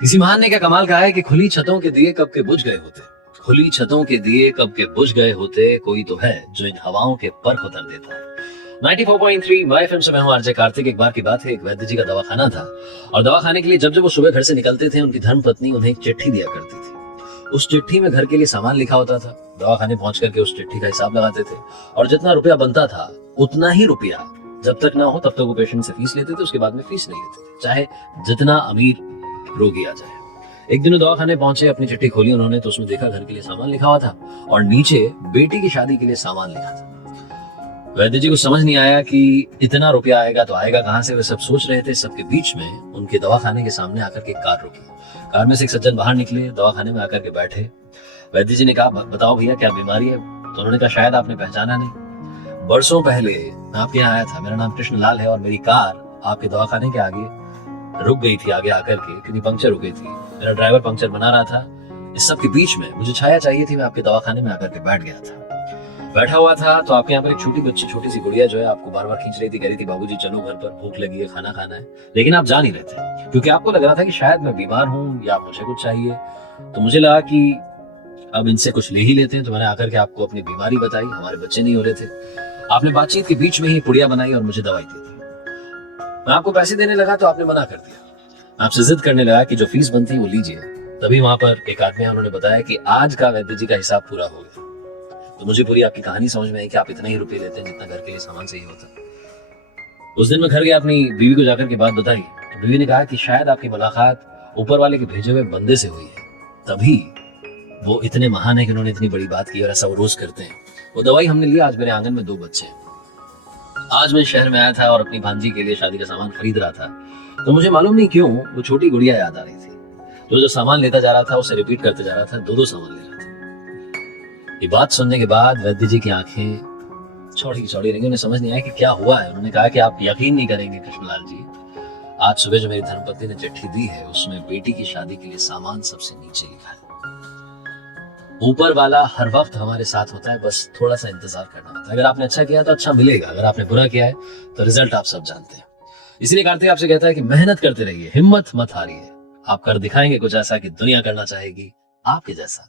किसी महान ने क्या कमाल कहा है कि खुली छतों के दिए कब के बुझ गए होते, खुली छतों के दिए कब के बुझ गए होते, कोई तो है जो इन हवाओं के पर्ख उतर देता है। 94.3 माय एफएम से मैं हूं आरजे कार्तिक। एक बार की बात है, एक वैद्य जी का दवाखाना था और दवाखाने के लिए जब जब वो सुबह घर से निकलते थे, उनकी धर्मपत्नी उन्हें एक चिट्ठी दिया करती थी। उस चिट्ठी में घर के लिए सामान लिखा होता था। दवाखाने पहुंच करके उस चिट्ठी का हिसाब लगाते थे और जितना रुपया बनता था उतना ही रुपया जब तक ना हो तब तक वो पेशेंट से फीस लेते थे, उसके बाद में फीस नहीं लेते थे, चाहे जितना अमीर रोगी आ जाए। एक दिन दवाखाने पहुंचे, अपनी चिट्ठी खोली उन्होंने तो उसमें देखा घर के लिए सामान लिखा हुआ था और नीचे बेटी की शादी के लिए सामान लिखा था। वैद्य जी को समझ नहीं आया कि इतना रुपया आएगा तो आएगा कहां से। वे सब सोच रहे थे, सबके बीच में उनके दवाखाने के सामने आकर के कार रुकी। कार में से एक सज्जन बाहर निकले, दवाखाने में आकर के बैठे। वैद्य जी ने कहा, बताओ भैया क्या बीमारी है? तो उन्होंने कहा, शायद आपने पहचाना नहीं, बरसों पहले मैं आपके यहाँ आया था, मेरा नाम कृष्ण लाल है और मेरी कार आपके दवाखाने के आगे रुक गई थी, आगे आकर के, क्योंकि पंक्चर हो गई थी। मेरा ड्राइवर पंक्चर बना रहा था। इस सब के बीच में मुझे छाया चाहिए थी, मैं आपके दवाखाने में आकर के बैठ गया था। बैठा हुआ था तो आपके यहाँ पर एक छोटी बच्ची, छोटी सी गुड़िया जो है आपको बार बार खींच रही थी, कह रही थी बाबूजी चलो घर पर, भूख लगी है, खाना खाना है। लेकिन आप जा नहीं रहे थे क्योंकि आपको लग रहा था कि शायद मैं बीमार हूँ या मुझे कुछ चाहिए। तो मुझे लगा कि अब इनसे कुछ ले ही लेते हैं, तो मैंने आकर के आपको अपनी बीमारी बताई। हमारे बच्चे नहीं हो रहे थे। आपने बातचीत के बीच में ही पुड़िया बनाई और मुझे दवाई दी थी। मैं आपको पैसे देने लगा तो आपने मना कर दिया। आपसे जिद करने लगा कि जो फीस बनती है वो लीजिए। तभी वहां पर एक आदमी है, उन्होंने बताया कि आज का वैद्य जी का हिसाब पूरा हो गया। तो मुझे पूरी आपकी कहानी समझ में आई कि आप इतना ही रुपए लेते हैं जितना घर के लिए सामान चाहिए होता। उस दिन मैं घर गया, अपनी बीवी को जाकर के बात बताई तो बीवी ने कहा कि शायद आपकी मुलाकात ऊपर वाले के भेजे हुए बंदे से हुई है, तभी वो इतने महान है कि उन्होंने इतनी बड़ी बात की और ऐसा वो रोज करते हैं। वो दवाई हमने लिया। आज मेरे आंगन में 2 बच्चे हैं। आज मैं शहर में आया था और अपनी भांजी के लिए शादी का सामान खरीद रहा था, तो मुझे मालूम नहीं क्यों वो छोटी गुड़िया याद आ रही थी। जो सामान लेता जा रहा था उसे रिपीट करते जा रहा था, 2 सामान ले रहा था। ये बात सुनने के बाद वैद्य जी की आंखें चौड़ी चौड़ी रही। उन्हें समझ नहीं आया कि क्या हुआ है। उन्होंने कहा कि आप यकीन नहीं करेंगे कृष्णलाल जी, आज सुबह जो मेरी धर्मपत्नी ने चिट्ठी दी है उसमें बेटी की शादी के लिए सामान सबसे नीचे लिखा है। ऊपर वाला हर वक्त हमारे साथ होता है, बस थोड़ा सा इंतजार करना होता है। अगर आपने अच्छा किया तो अच्छा मिलेगा, अगर आपने बुरा किया है तो रिजल्ट आप सब जानते हैं। इसलिए कार्तिक आपसे कहता है कि मेहनत करते रहिए, हिम्मत मत हारिए। आप कर दिखाएंगे कुछ ऐसा कि दुनिया करना चाहेगी आपके जैसा।